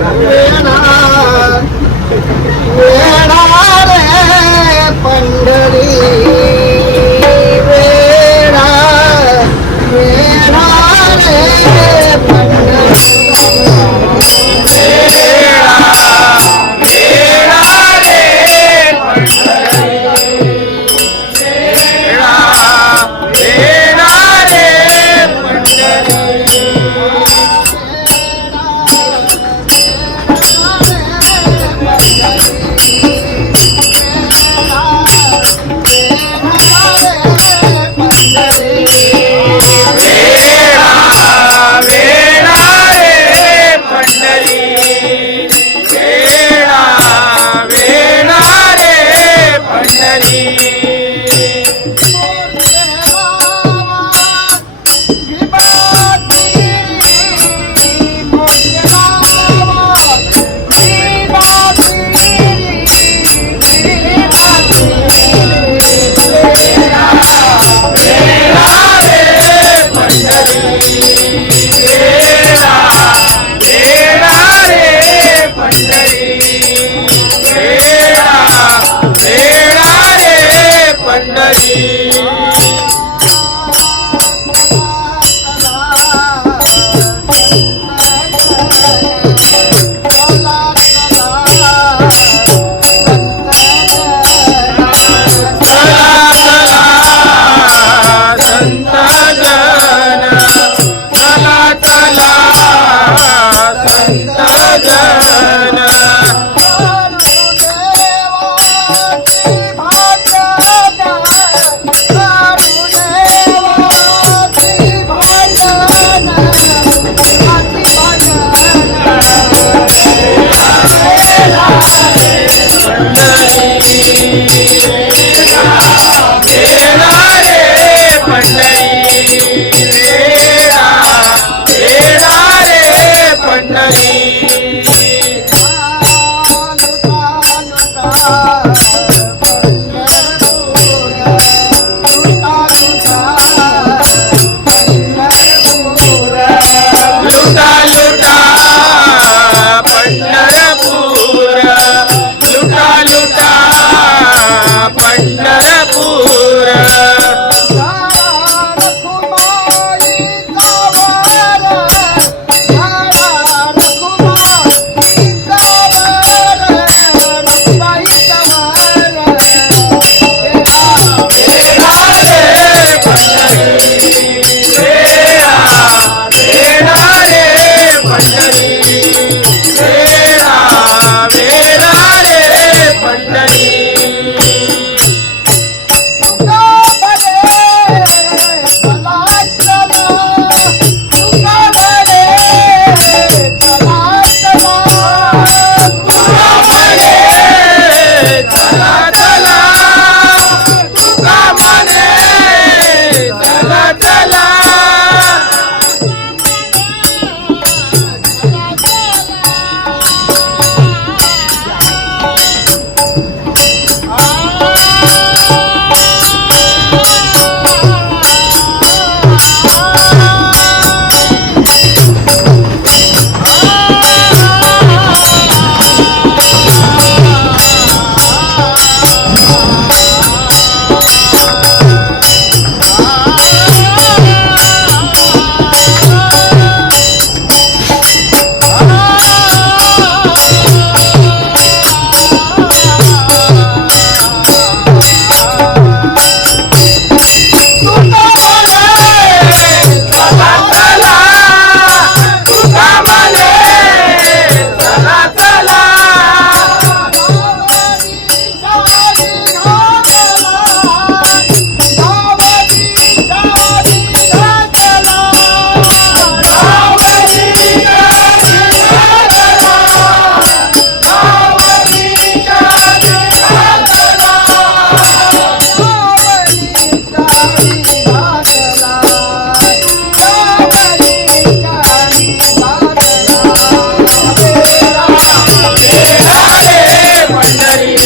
வேணா வேணாரே Pandhari. Yeah.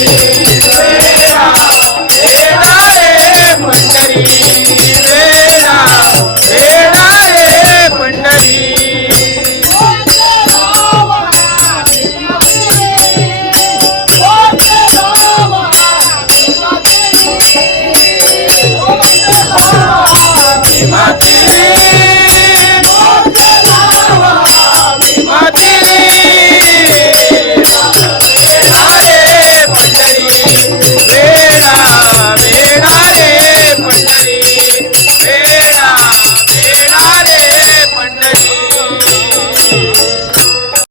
Música